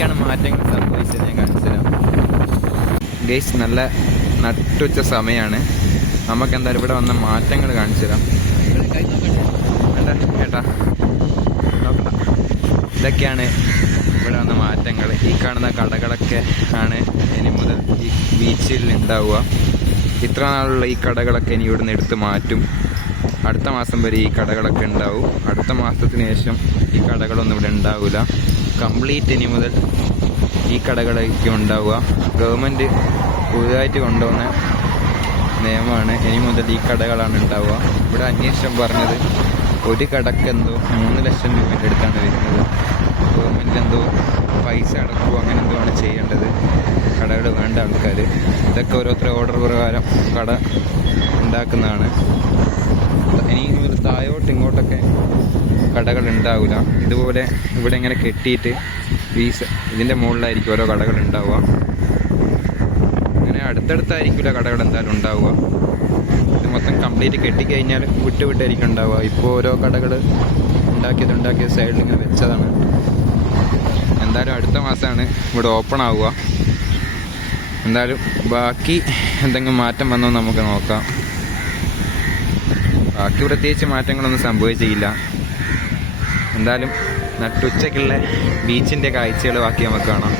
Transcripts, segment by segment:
എന്തൊക്കെയാണ് മാറ്റങ്ങൾ സംഭവിച്ചത് ഞാൻ കാണിച്ചു തരാം ഗൈസ്. നല്ല നട്ടുച്ച സമയമാണ്. നമുക്ക് എന്തായാലും ഇവിടെ വന്ന മാറ്റങ്ങൾ കാണിച്ചു തരാം. വേണ്ട കേട്ടാ, നോക്കണ്ട. ഇതൊക്കെയാണ് ഇവിടെ വന്ന മാറ്റങ്ങൾ. ഈ കാണുന്ന കടകളൊക്കെ ആണ് ഇനി മുതൽ ഈ ബീച്ചിൽ ഉണ്ടാവുക. ഇത്ര നാളുള്ള ഈ കടകളൊക്കെ ഇനി ഇവിടുന്ന് എടുത്ത് മാറ്റും. അടുത്ത മാസം വരെ ഈ കടകളൊക്കെ ഉണ്ടാവും. അടുത്ത മാസത്തിന് ശേഷം ഈ കടകളൊന്നും ഇവിടെ ഉണ്ടാവില്ല. കംപ്ലീറ്റ് ഇനി മുതൽ ഈ കടകളൊക്കെ ഉണ്ടാവുക. ഗവൺമെൻറ് പുതുതായിട്ട് കൊണ്ടുവന്ന നിയമമാണ്. ഇനി മുതൽ ഈ കടകളാണ് ഉണ്ടാവുക. ഇവിടെ അന്വേഷണം പറഞ്ഞത് ഒരു കടക്ക് എന്തോ 3 ലക്ഷം രൂപേൻ്റെ അടുത്താണ് വരുന്നത്. ഗവൺമെൻറ് എന്തോ പൈസ അടക്കുകയോ അങ്ങനെ എന്തോ ആണ് ചെയ്യേണ്ടത് കടകൾ വേണ്ട ആൾക്കാർ. ഇതൊക്കെ ഓരോരുത്തരുടെ ഓർഡർ പ്രകാരം കട ഉണ്ടാക്കുന്നതാണ്. ഇനി മുതൽ താഴോട്ട് ഇങ്ങോട്ടൊക്കെ കടകൾ ഉണ്ടാവില്ല. ഇതുപോലെ ഇവിടെ ഇങ്ങനെ കെട്ടിയിട്ട് ഇതിൻ്റെ മുകളിലായിരിക്കും ഓരോ കടകൾ ഉണ്ടാവുക. അങ്ങനെ അടുത്തടുത്തായിരിക്കില്ല കടകൾ എന്തായാലും ഉണ്ടാവുക. ഇത് മൊത്തം കംപ്ലീറ്റ് കെട്ടിക്കഴിഞ്ഞാൽ വിട്ടായിരിക്കും ഉണ്ടാവുക. ഇപ്പോൾ ഓരോ കടകൾ ഉണ്ടാക്കിയത് സൈഡിൽ ഇങ്ങനെ വെച്ചതാണ്. എന്തായാലും അടുത്ത മാസമാണ് ഇവിടെ ഓപ്പൺ ആവുക. എന്തായാലും ബാക്കി എന്തെങ്കിലും മാറ്റം വന്നോ നമുക്ക് നോക്കാം. ബാക്കി പ്രത്യേകിച്ച് മാറ്റങ്ങളൊന്നും സംഭവിച്ചില്ല. എന്തായാലും നട്ടുച്ചയ്ക്കുള്ള ബീച്ചിൻ്റെ കാഴ്ചകൾ ബാക്കി നമുക്ക് കാണാം.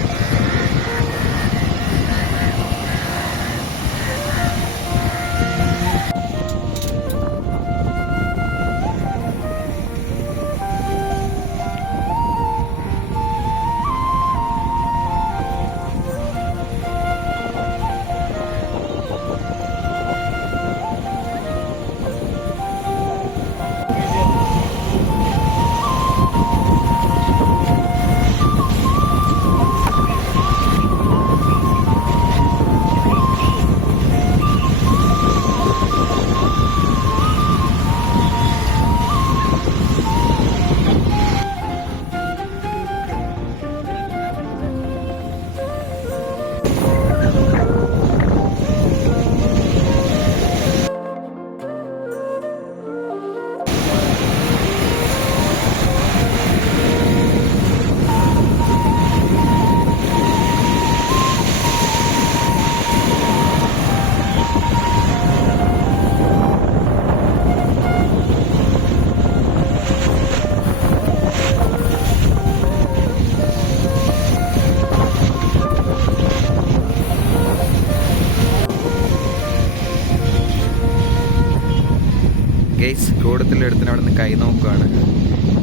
ഗൈസ്, കൂടത്തിലെടുത്തിന് അവിടെ നിന്ന് കൈ നോക്കുകയാണ്.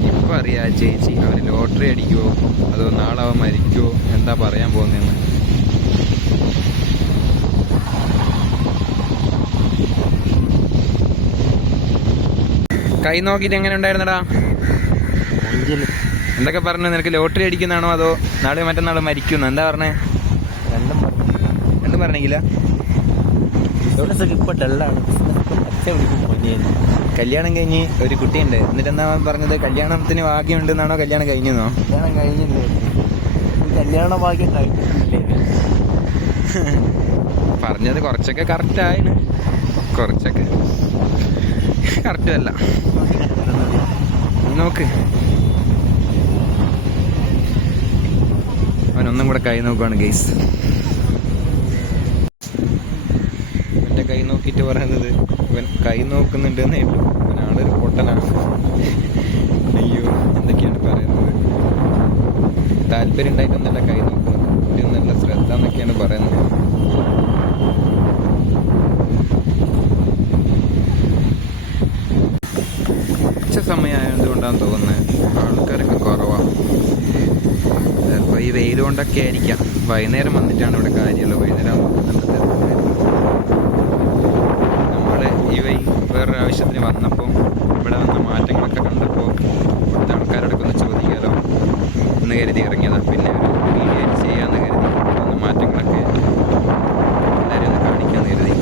ഇപ്പം അറിയാം ചേച്ചി അവർ ലോട്ടറി അടിക്കുമോ അതോ നാളെ അവൻ മരിക്കുമോ എന്താ പറയാൻ പോകുന്നതെന്ന്. കൈ നോക്കിയിട്ട് എങ്ങനെ ഉണ്ടായിരുന്നടാ? എന്തൊക്കെ പറഞ്ഞു? നിനക്ക് ലോട്ടറി അടിക്കുന്നതാണോ അതോ നാളെ മറ്റന്നാൾ മരിക്കുന്നു എന്താ പറഞ്ഞേ? രണ്ടും പറഞ്ഞില്ല. ഇപ്പൊ ഡള്ളാണ്. കല്യാണം കഴിഞ്ഞ് ഒരു കുട്ടിയുണ്ട്. എന്നിട്ട് എന്താ പറഞ്ഞത്? കല്യാണത്തിന് ഭാഗ്യമുണ്ടെന്നാണോ കല്യാണം കഴിഞ്ഞെന്നോ? കല്യാണം കഴിഞ്ഞില്ലേ? കല്യാണ ഭാഗ്യം കഴിഞ്ഞിട്ടില്ലേ? പറഞ്ഞത് കുറച്ചൊക്കെ കറക്റ്റ് ആയിന്, കുറച്ചൊക്കെ കറക്റ്റ് അല്ല. നോക്ക്, അവനൊന്നും കൂടെ കൈ നോക്കുവാണ് ഗൈസ്. അവൻ്റെ കൈ നോക്കിയിട്ട് പറയുന്നത് ഇവൻ കൈ നോക്കുന്നുണ്ട് എന്ന് കേട്ടു. അവനാളൊരു പൊട്ടനാണ്. അയ്യോ, എന്തൊക്കെയാണ് പറയുന്നത്? താല്പര്യം ഉണ്ടായിട്ടൊന്നല്ല കൈ നോക്കുന്നത്, ഒരു നല്ല ശ്രദ്ധ എന്നൊക്കെയാണ് പറയുന്നത്. ഉച്ച സമയമായതുകൊണ്ടാണ് തോന്നുന്നത് ആൾക്കാരൊക്കെ കുറവാണ്. ചിലപ്പോൾ ഈ വെയിൽ കൊണ്ടൊക്കെ ആയിരിക്കാം. വൈകുന്നേരം വന്നിട്ടാണ് ഇവിടെ കാര്യമുള്ളത്. വൈകുന്നേരം ആകുമ്പോൾ നല്ല തിരക്കായിരുന്നു. നമ്മൾ വേറൊരു ആവശ്യത്തിന് വന്നപ്പോൾ ഇവിടെ വന്ന മാറ്റങ്ങളൊക്കെ കണ്ടപ്പോൾ ഇവിടുത്തെ ആൾക്കാരോടൊക്കെ ഒന്ന് ചോദിക്കാമല്ലോ എന്ന് കരുതി ഇറങ്ങിയതാണ്. പിന്നെ ഒരു വീഡിയോ ചെയ്യാമെന്ന് കരുതി വന്ന മാറ്റങ്ങളൊക്കെ എല്ലാവരും ഒന്ന് കാണിക്കാമെന്ന് കരുതി.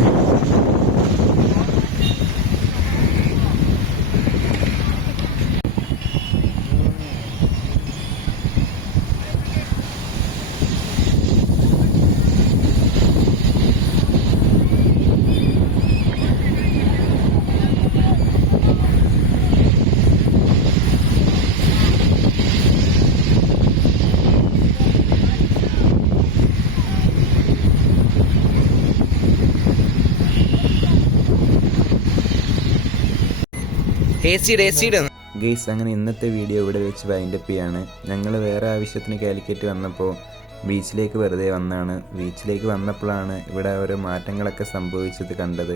ഗെയ്സ് അങ്ങനെ ഇന്നത്തെ വീഡിയോ ഇവിടെ വെച്ച് വൈൻഡപ്പ് ചെയ്യാണ്. ഞങ്ങൾ വേറെ ആവശ്യത്തിന് കാലിക്കറ്റ് വന്നപ്പോൾ ബീച്ചിലേക്ക് വെറുതെ വന്നതാണ്. ബീച്ചിലേക്ക് വന്നപ്പോഴാണ് ഇവിടെ ഓരോ മാറ്റങ്ങളൊക്കെ സംഭവിച്ചത് കണ്ടത്.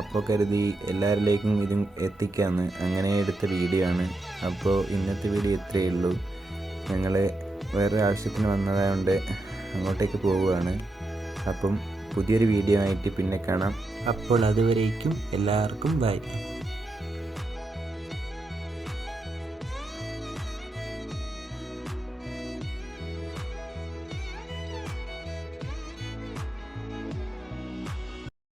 അപ്പോൾ കരുതി എല്ലാവരിലേക്കും ഇതും എത്തിക്കാമെന്ന് അങ്ങനെ എടുത്ത വീഡിയോ ആണ്. അപ്പോൾ ഇന്നത്തെ വീഡിയോ ഇത്രയേ ഉള്ളൂ. ഞങ്ങൾ വേറെ ആവശ്യത്തിന് വന്നതുകൊണ്ട് അങ്ങോട്ടേക്ക് പോവുകയാണ്. അപ്പം പുതിയൊരു വീഡിയോ ആയിട്ട് പിന്നെ കാണാം. അപ്പോൾ അതുവരേക്കും എല്ലാവർക്കും ബൈ.